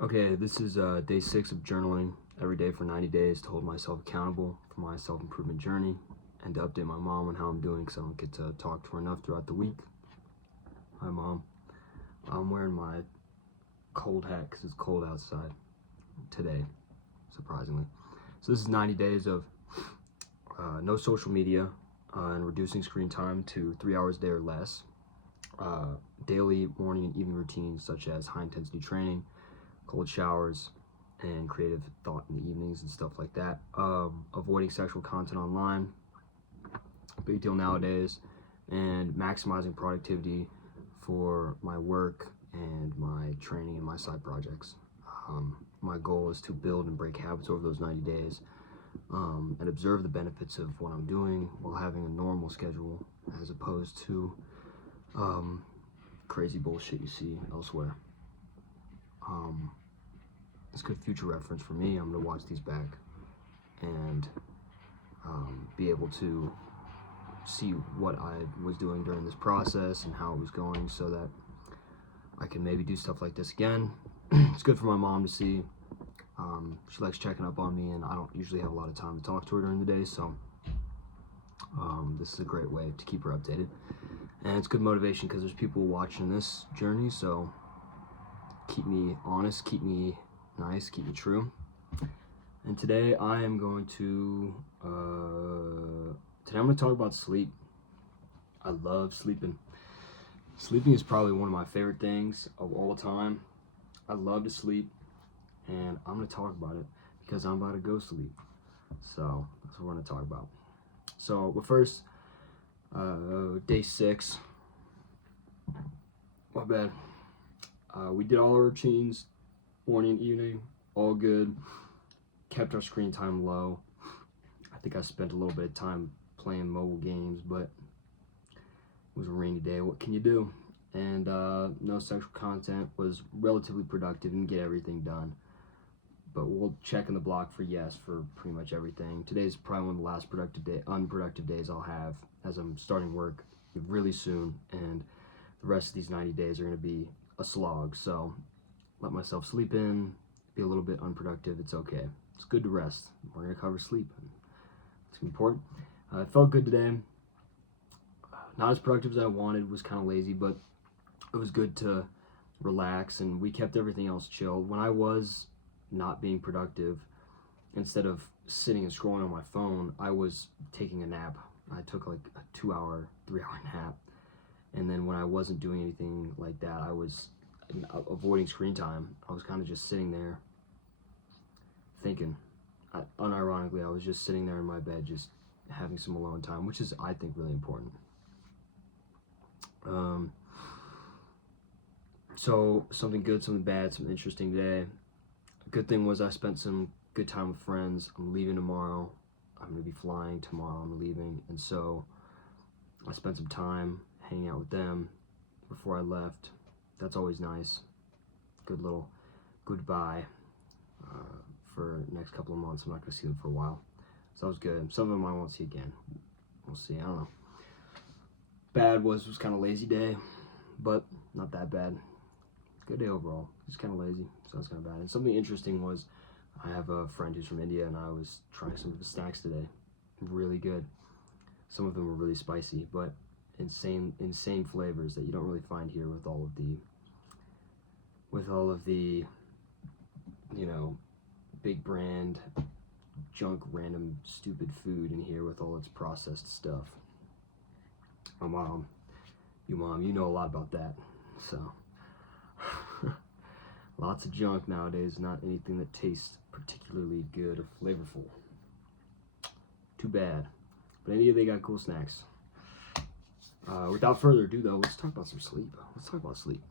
Okay, this is day 6 of journaling every day for 90 days to hold myself accountable for my self-improvement journey and to update my mom on how I'm doing because I don't get to talk to her enough throughout the week. Hi, Mom. I'm wearing my cold hat because it's cold outside today, surprisingly. So this is 90 days of no social media and reducing screen time to 3 hours a day or less. Daily morning and evening routines such as high-intensity training, cold showers, and creative thought in the evenings and stuff like that. Avoiding sexual content online, big deal nowadays, and maximizing productivity for my work and my training and my side projects. My goal is to build and break habits over those 90 days and observe the benefits of what I'm doing while having a normal schedule as opposed to crazy bullshit you see elsewhere. It's good future reference for me. I'm going to watch these back and be able to see what I was doing during this process and how it was going so that I can maybe do stuff like this again. It's good for my mom to see. She likes checking up on me, and I don't usually have a lot of time to talk to her during the day, so this is a great way to keep her updated. And it's good motivation because there's people watching this journey, so keep me honest, keep me nice, keep me true. And today I am going to talk about sleep. I love sleeping. Sleeping is probably one of my favorite things of all time. I love to sleep, and I'm going to talk about it because I'm about to go sleep. So that's what we're going to talk about. So, but first, day 6. My bad. We did all our routines, morning and evening, all good. Kept our screen time low. I think I spent a little bit of time playing mobile games, but it was a rainy day. What can you do? And no sexual content, was relatively productive and get everything done. But we'll check in the block for yes for pretty much everything. Today's probably one of the last unproductive days I'll have as I'm starting work really soon, and the rest of these 90 days are going to be a slog. So let myself sleep in, be a little bit unproductive. It's okay. It's good to rest. We're going to cover sleep. It's important. It felt good today. Not as productive as I wanted. Was kind of lazy, but it was good to relax, and we kept everything else chilled. When I was not being productive, instead of sitting and scrolling on my phone, I was taking a nap. I took like a 2-hour, 3-hour nap. And then when I wasn't doing anything like that, I was avoiding screen time. I was kind of just sitting there thinking. Unironically, I was just sitting there in my bed, just having some alone time, which is, I think, really important. So something good, something bad, something interesting today. A good thing was I spent some good time with friends. I'm leaving tomorrow. I'm going to be flying tomorrow. I'm leaving. And so I spent some time hanging out with them before I left. That's always nice. Good little goodbye for the next couple of months. I'm not going to see them for a while. So that was good. Some of them I won't see again. We'll see. I don't know. Bad was kind of lazy day, but not that bad. Good day overall. Just kind of lazy, so that's kind of bad. And something interesting was I have a friend who's from India, and I was trying some of the snacks today. Really good. Some of them were really spicy, but insane flavors that you don't really find here with all of the you know, big brand junk, random stupid food in here with all its processed stuff. My mom, you know a lot about that. So lots of junk nowadays, not anything that tastes particularly good or flavorful. Too bad. But India, they got cool snacks. Without further ado, though, let's talk about some sleep. Let's talk about sleep.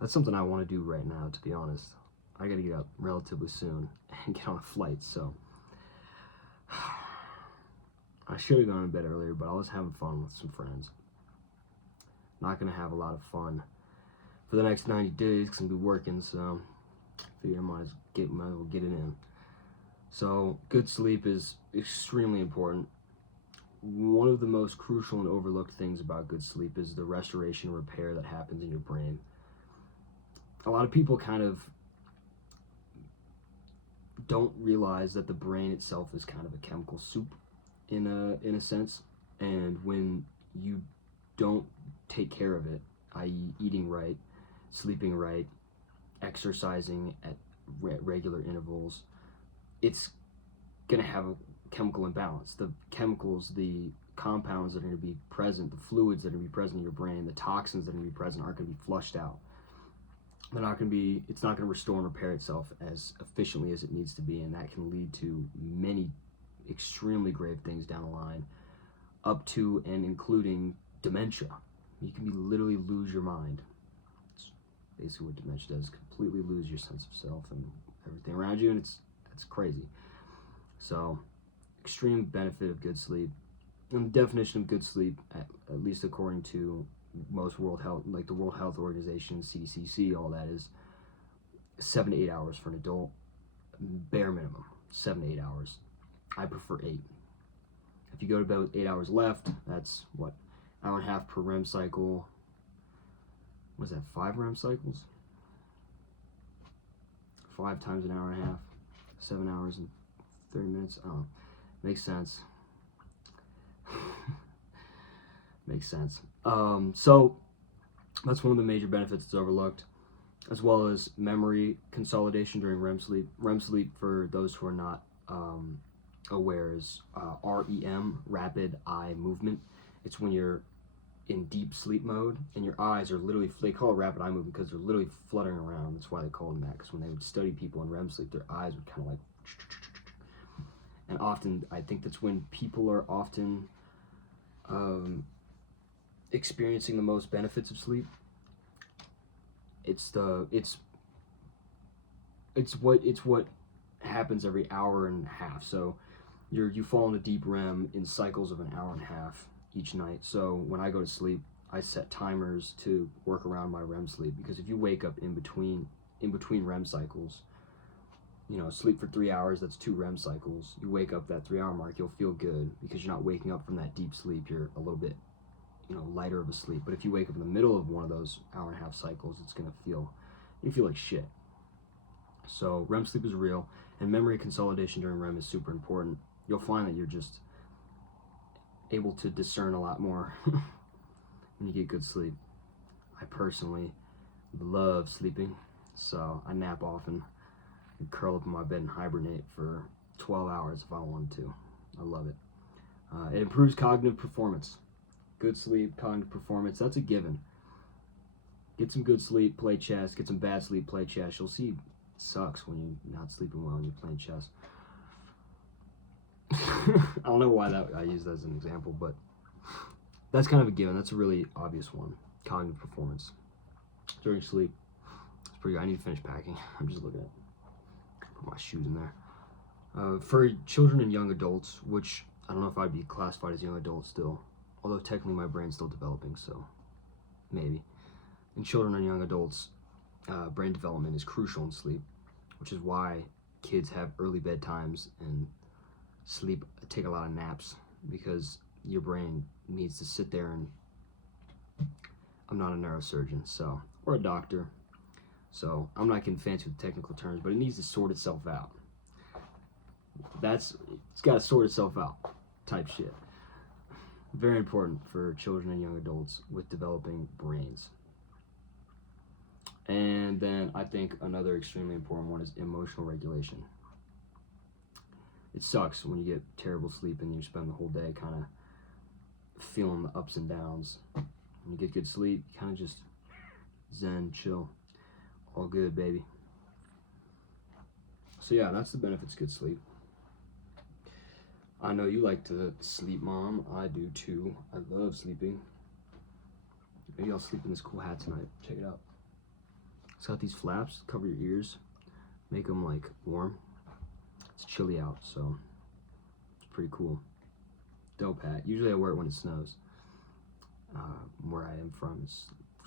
That's something I want to do right now, to be honest. I got to get up relatively soon and get on a flight, so I should have gone to bed earlier, but I was having fun with some friends. Not going to have a lot of fun for the next 90 days because I'm going to be working, so I figure I might as well get it in. So good sleep is extremely important. One of the most crucial and overlooked things about good sleep is the restoration and repair that happens in your brain. A lot of people kind of don't realize that the brain itself is kind of a chemical soup in a sense, and when you don't take care of it, i.e. eating right, sleeping right, exercising at regular intervals, it's going to have a chemical imbalance. The chemicals, the compounds that are going to be present, the fluids that are going to be present in your brain, the toxins that are going to be present aren't going to be flushed out. They're not going to be, it's not going to restore and repair itself as efficiently as it needs to be, and that can lead to many extremely grave things down the line, up to and including dementia. You can literally lose your mind. It's basically what dementia does, completely lose your sense of self and everything around you, and it's crazy. So, extreme benefit of good sleep. And the definition of good sleep, at least according to most World Health, like the World Health Organization, CDC, all that, is 7 to 8 hours for an adult, bare minimum, 7 to 8 hours. I prefer 8. If you go to bed with 8 hours left, that's what, hour and a half per REM cycle. What is that, 5 REM cycles? 5 times an hour and a half, 7 hours and 30 minutes. Oh, makes sense. Makes sense. So that's one of the major benefits that's overlooked, as well as memory consolidation during REM sleep. REM sleep, for those who are not aware, is REM, rapid eye movement. It's when you're in deep sleep mode and your eyes are literally, they call it rapid eye movement because they're literally fluttering around. That's why they call them that, because when they would study people in REM sleep, their eyes would kind of like, and often I think that's when people are often experiencing the most benefits of sleep. It's what happens every hour and a half. So you fall into deep REM in cycles of an hour and a half each night. So when I go to sleep, I set timers to work around my REM sleep, because if you wake up in between REM cycles, you know, sleep for 3 hours, that's 2 REM cycles. You wake up that 3 hour mark, you'll feel good because you're not waking up from that deep sleep. You're a little bit, you know, lighter of a sleep. But if you wake up in the middle of one of those hour and a half cycles, it's gonna feel like shit. So REM sleep is real, and memory consolidation during REM is super important. You'll find that you're just able to discern a lot more when you get good sleep. I personally love sleeping, so I nap often and curl up in my bed and hibernate for 12 hours if I wanted to. I love it. It improves cognitive performance. Good sleep, cognitive performance, that's a given. Get some good sleep, play chess. Get some bad sleep, play chess. You'll see it sucks when you're not sleeping well and you're playing chess. I don't know why I use that as an example, but that's kind of a given. That's a really obvious one. Cognitive performance during sleep. It's pretty good. I need to finish packing. I'm just looking at put my shoes in there. For children and young adults, which I don't know if I'd be classified as young adult still, although technically my brain's still developing, so maybe. In children and young adults, brain development is crucial in sleep, which is why kids have early bedtimes and take a lot of naps, because your brain needs to sit there, and I'm not a neurosurgeon, so, or a doctor, so I'm not getting fancy with technical terms, but it needs to sort itself out. It's got to sort itself out type shit. Very important for children and young adults with developing brains. And then I think another extremely important one is emotional regulation. It sucks when you get terrible sleep and you spend the whole day kind of feeling the ups and downs. When you get good sleep, you kind of just zen, chill, all good, baby. So yeah, that's the benefits of good sleep. I know you like to sleep, Mom. I do too. I love sleeping. Maybe I'll sleep in this cool hat tonight. Check it out. It's got these flaps, cover your ears, make them like warm. It's chilly out, so it's pretty cool. Dope hat. Usually I wear it when it snows. Where I am from, it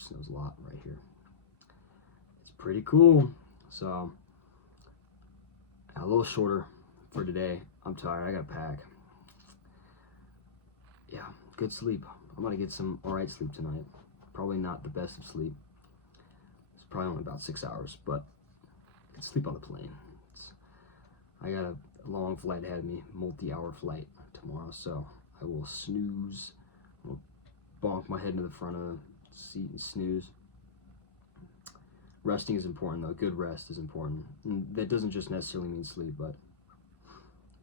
snows a lot right here. It's pretty cool. So a little shorter for today. I'm tired. I gotta pack. Yeah, good sleep. I'm gonna get some alright sleep tonight. Probably not the best of sleep. It's probably only about 6 hours, but I can sleep on the plane. I got a long flight ahead of me, multi-hour flight tomorrow, so I will snooze. I'll bonk my head into the front of the seat and snooze. Resting is important, though. Good rest is important. And that doesn't just necessarily mean sleep, but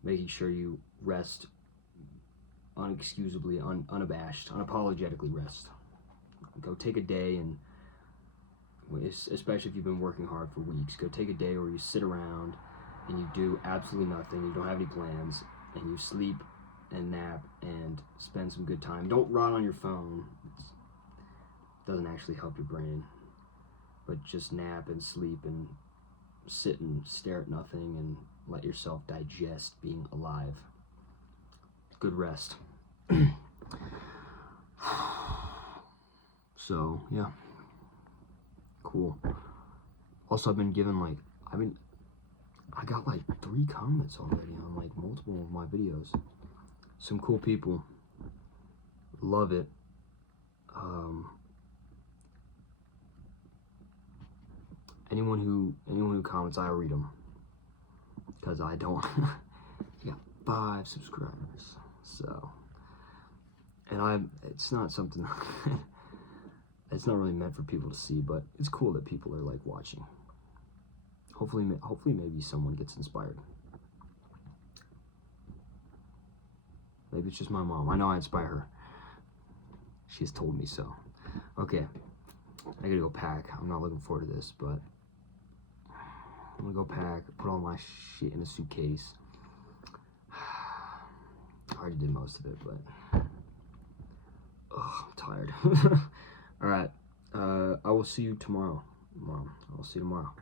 making sure you rest unexcusably, unabashed, unapologetically rest. Go take a day, and especially if you've been working hard for weeks, go take a day where you sit around and you do absolutely nothing, you don't have any plans, and you sleep and nap and spend some good time. Don't rot on your phone. It doesn't actually help your brain. But just nap and sleep and sit and stare at nothing and let yourself digest being alive. Good rest. So, yeah. Cool. Also, I've been given I got 3 comments already on multiple of my videos. Some cool people. Love it. Anyone who comments, I read them, because I don't. I got 5 subscribers, so, and it's not something. It's not really meant for people to see, but it's cool that people are watching. Hopefully maybe someone gets inspired. Maybe it's just my mom. I know I inspire her. She has told me so. Okay, I gotta go pack. I'm not looking forward to this, but I'm gonna go pack, put all my shit in a suitcase. I already did most of it, but I'm tired. All right, I will see you tomorrow. Mom, I'll see you tomorrow.